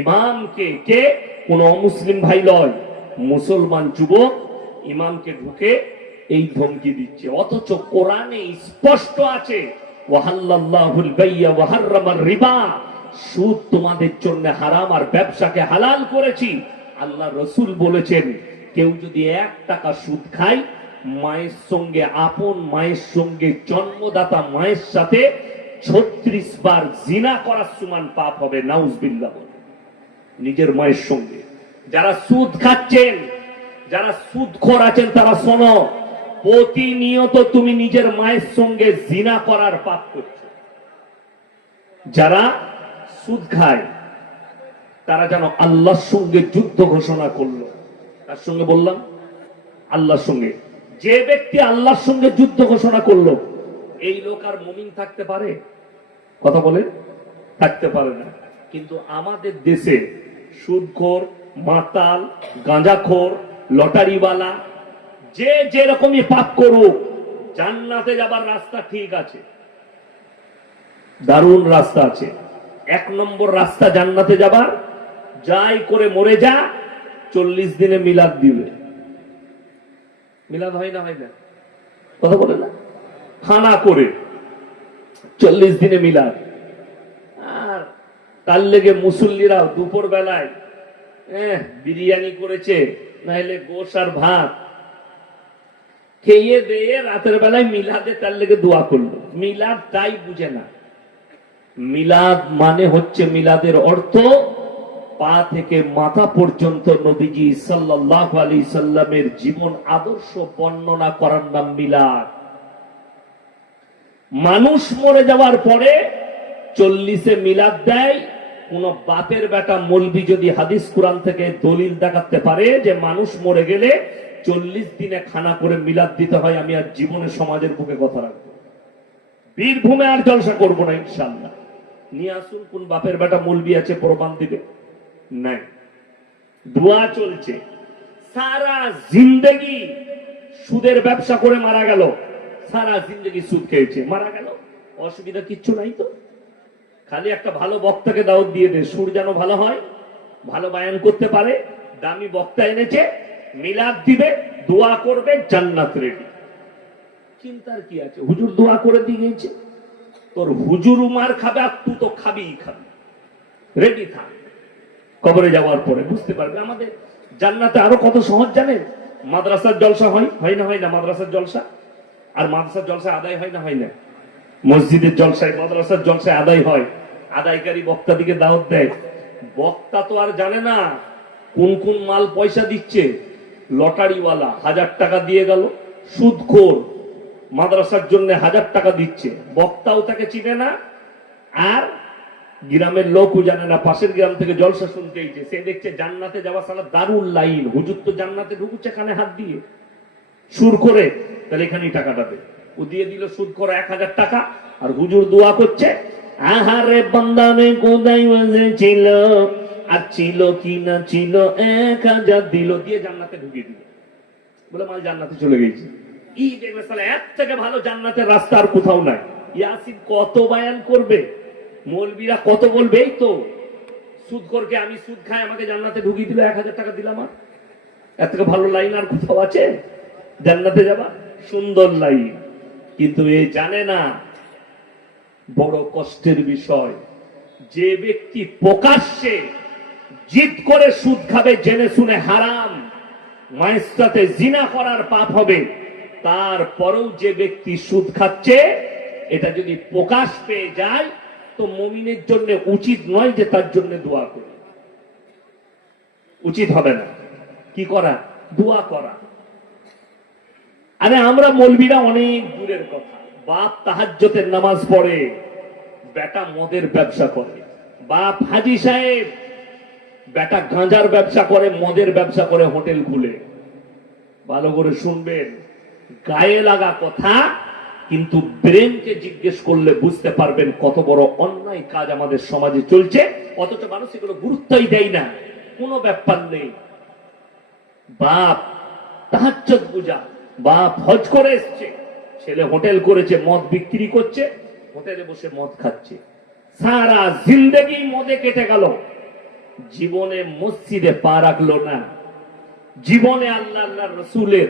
ইমামকে কে? কোন অমুসলিম ভাই লয় মুসলমান যুবক ইমামকে ঢুকে এই ধমকি দিচ্ছে। অথচ কোরআনে স্পষ্ট আছে সুদ তোমাদের জন্য হারাম আর ব্যবসাকে হালাল করেছি। আল্লাহ রসুল বলেছেন, কেউ যদি এক টাকা সুদ খায়, মায়ের সঙ্গে আপন, মায়ের সঙ্গে জন্মদাতা, মায়ের সাথে ছত্রিশ বার জিনা করার সমান পাপ হবে, নাউজবিল্লাহ বলে। নিজের মায়ের সঙ্গে। যারা সুদ খাচ্ছেন, যারা সুদখোর আছেন, তারা শোনো, প্রতিনিয়ত তুমি নিজের মায়ের সঙ্গে জিনা করার পাপ করছ। যারা সুদ খায়, তারা যেন আল্লাহর সঙ্গে যুদ্ধ ঘোষণা করল। তার সঙ্গে বললাম? আল্লাহর সঙ্গে। যে ব্যক্তি আল্লাহর সঙ্গে যুদ্ধ ঘোষণা করল, এই লোক আর মুমিন থাকতে পারে? কথা বলে থাকতে পারে না। কিন্তু আমাদের দেশে সুদখোর মাতাল গাঁজাখোর লটারিওয়ালা যে যেরকমই পাপ করুক জান্নাতে যাবার রাস্তা ঠিক আছে। দারুণ রাস্তা আছে। এক নম্বর রাস্তা জান্নাতে যাবার যাই করে মরে যা চল্লিশ দিনে মিলাদ দিবে। মিলাদ হয় না হয় না? কথা বলে না? খানা করে চল্লিশ দিনে মিলাদ। তার লেগে মুসল্লিরা দুপুর বেলায় এহ, বিরিয়ানি করেছে নাহলে গোস আর ভাত। খেয়ে দিয়ে রাতের বেলায় মিলাদে তার লেগে দোয়া করল। মিলাদ তাই বুঝে না। মিলাদ মানে হচ্ছে মিলাদের অর্থ পা থেকে মাথা পর্যন্ত নবীজি সাল্লাল্লাহু আলাইহি সাল্লামের জীবন আদর্শ বর্ণনা করার নাম মিলাদ। মানুষ মরে যাওয়ার পরে চল্লিশে মিলাদ দেয় কোন বাপের বেটা মলবি যদি হাদিস কোরআন থেকে দলিল দেখাতে পারে যে মানুষ মরে গেলে চল্লিশ দিনে খানা করে মিলাদ দিতে হয়, আমি আর জীবনে সমাজের বুকে কথা রাখব বীরভূমে আর জলসা করব না ইনশাল্লাহ নিয়ে আসুন, কোন বাপের বেটা মলবি আছে, প্রমাণ দিবে। নাই। দোয়া চলছে। সারা জিন্দেগি সুদের ব্যবসা করে মারা গেল। সারা জিন্দেগি সুদ খেয়েছে। মারা গেল? অসুবিধা কিচ্ছু নাই তো? খালি একটা ভালো বক্তাকে দাওয়াত দিয়ে দে, সুর যেন ভালো হয়, ভালো বায়ান করতে পারে, দামি বক্তা এনেছে, মিলাদ দিবে, দোয়া করবে, জান্নাত রেডি চিন্তার কি আছে? হুজুর দোয়া করে দিয়ে তোর হুজুর উমার খাবে আর তুই তো খাবিই খাবি। রেডি থাক। কবরে যাওয়ার পরে, বুঝতে পারবে? আমাদের জান্নাতে আরও কত সহজ জানেন? মাদ্রাসার জলসা হয় হয় না হয় না? মাদ্রাসার জলসা? আর মাদ্রাসার জলসা আদায় হয় না হয় না? মসজিদের জলসায়, মাদ্রাসার জলসায় আদায় হয়। আদায়কারী বক্তা দিকে দাওয়াত দেয়। বক্তা তো আর জানে না কোন কোন মাল পয়সা দিচ্ছে। লটারিওয়ালা হাজার টাকা দিয়ে গেল, সুদখোর মাদ্রাসার জন্য হাজার টাকা দিচ্ছে। বক্তাও তাকে চিনে না, আর গ্রামের লোকও জানে না। পাশের গ্রাম থেকে জলসা শুনতে এইছে সে দেখছে জান্নাতে যাওয়া সালা দারুল লাইন। হুজুর তো জান্নাতে ঢুকুচ্ছে এখানে হাত দিয়ে। সুর করে, তাহলে এখানেই টাকাটা দে। ও দিয়ে দিল সুদ করে এক হাজার টাকা, আর হুজুর দোয়া করছে আহারে বন্দানে কোদাই মাঝে ছিল। আর ছিল কি না ছিল, এক হাজার দিল দিয়ে জান্নাতে ঢুকিয়ে দিল। বলে মাল জান্নাতে চলে গেছে। থেকে ভালো জান্নাতের রাস্তা আর কোথাও নাই। ইয়াসিন কত বায়ান করবে? মৌলবীরা কত তো, সুদ করকে আমি সুদ খাই, আমাকে জান্নাতে ঢুকিয়ে দিল, এক হাজার টাকা দিলাম আর এর থেকে ভালো লাইন আর কোথাও আছে? জান্নাতে যাবা? সুন্দর লাইন। কিন্তু এ জানে না বড় কষ্টের বিষয়। যে ব্যক্তি প্রকাশ্যে জিদ করে সুদ খাবে, জেনে শুনে হারাম, মায়ের জিনা করার পাপ হবে, তারপরেও যে ব্যক্তি সুদ খাচ্ছে, এটা যদি প্রকাশ পেয়ে যায়, তো মমিনের জন্য উচিত নয় যে তার জন্য দোয়া করি। উচিত হবে না। কি করা? দোয়া করা। আরে আমরা মলবিরা অনেক দূরের কথা। বাপ তাহাজ্জতের নামাজ পড়ে। বেটা মদের ব্যবসা করে। বাপ হাজি সাহেব, বেটা গাঁজার ব্যবসা করে, মদের ব্যবসা করে হোটেল খুলে। ভালো করে শুনবেন, গায়ে লাগা কথা, কিন্তু ব্রেনকে জিজ্ঞেস করলে বুঝতে পারবেন কত বড় অন্যায় কাজ আমাদের সমাজে চলছে, অথচ মানুষ এগুলো গুরুত্বই দেয় না, কোনো ব্যাপার নেই। বাপ তাহাজ্জত বুঝা, বাপ হজ করে এসছে, ছেলে হোটেল করেছে, মদ বিক্রি করছে হোটেলে বসে মদ খাচ্ছে। সারা জিন্দগি মদে কেটে গেল। জীবনে মসজিদে পা রাখল না। জীবনে আল্লাহ আল্লাহ রসুলের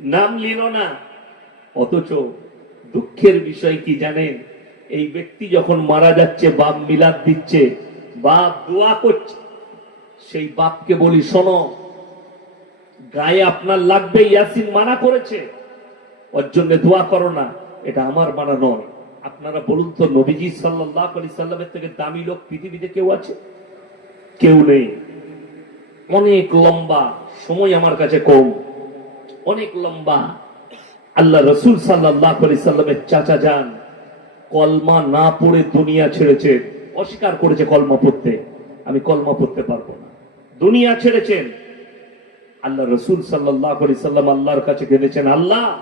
নাম নিল না। অথচ দুঃখের বিষয় কি জানেন? এই ব্যক্তি যখন মারা যাচ্ছে, বাপ মিলাদ দিচ্ছে, বাপ দোয়া করছে, সেই বাপকে বলি, শোনো, গায়ে আপনার লাগবে, ইয়াসিন মানা করেছে। ওর জন্য দোয়া করো না, এটা আমার মানা নয়। আপনারা বলুন তো, নবীজি সাল্লাহ আলি সাল্লামের থেকে দামি লোক পৃথিবীতে কেউ আছে? কেউ নেই। অনেক লম্বা সময় আমার কাছে কম। অনেক লম্বা। আল্লাহ রসুল সাল্লাহ আলি সাল্লামের চাচা যান। কলমা না পড়ে দুনিয়া ছেড়েছে। অস্বীকার করেছে কলমা পড়তে। আমি কলমা পড়তে পারব না। দুনিয়া ছেড়েছেন। আল্লাহ রসুল সাল্লাহ আলি সাল্লাম আল্লাহর কাছে কেঁদেছেন আল্লাহ,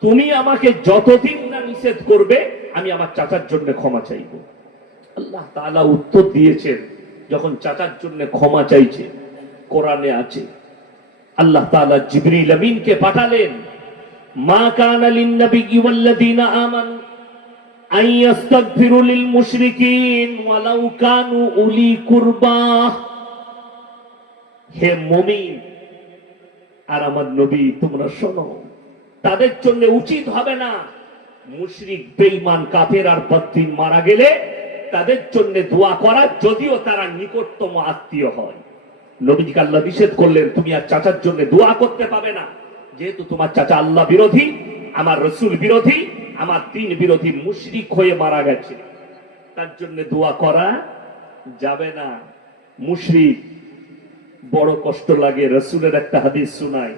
তুমি আমাকে যতদিন নিষেধ করবে, আমি আমার চাচার জন্য ক্ষমা চাইব। আল্লাহ তাআলা উত্তর দিয়েছেন, যখন চাচার জন্য ক্ষমা চাইছে, কোরআনে আছে, আল্লাহ তাআলা জিবরিল আমিনকে পাঠালেন, মা কানা লিন-নবিয়্যি ওয়াল্লাযীনা আমানু আন ইস্তাগফিরু মুশরিকিন ওয়ালাউ কানু উলি কুরবা। হে মুমিন, আর আমার নবী, তোমরা শোনো, তাদের জন্য উচিত হবে না মুশরিক, বেঈমান, কাফের আর বদ্দিন মারা গেলে তাদের জন্য দোয়া করা যদিও তারা নিকটতম আত্মীয় হয়। নবীজিকে আল্লাহ নিষেধ করলেন, তুমি আর চাচার জন্য দোয়া করতে পাবে না। যেহেতু তোমার চাচা আল্লাহ বিরোধী, আমার রসুল বিরোধী, আমার দিন বিরোধী মুশরিক হয়ে মারা গেছে। তার জন্য দোয়া করা যাবে না। মুশরিক, বড় কষ্ট লাগে, রসুলের একটা হাদিস শোনায়,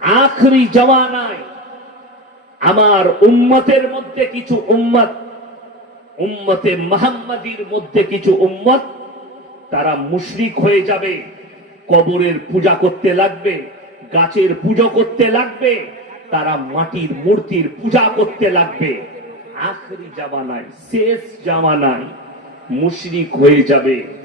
আখরি জমানায় আমার উম্মতের মধ্যে কিছু উম্মত, উম্মতে মাহাম্মাদির মধ্যে কিছু উম্মত, তারা মুশরিক হয়ে যাবে, কবরের পূজা করতে লাগবে, গাছের পুজো করতে লাগবে, তারা মাটির মূর্তির পূজা করতে লাগবে। আখরি জামানায়, শেষ জামানায় মুশরিক হয়ে যাবে।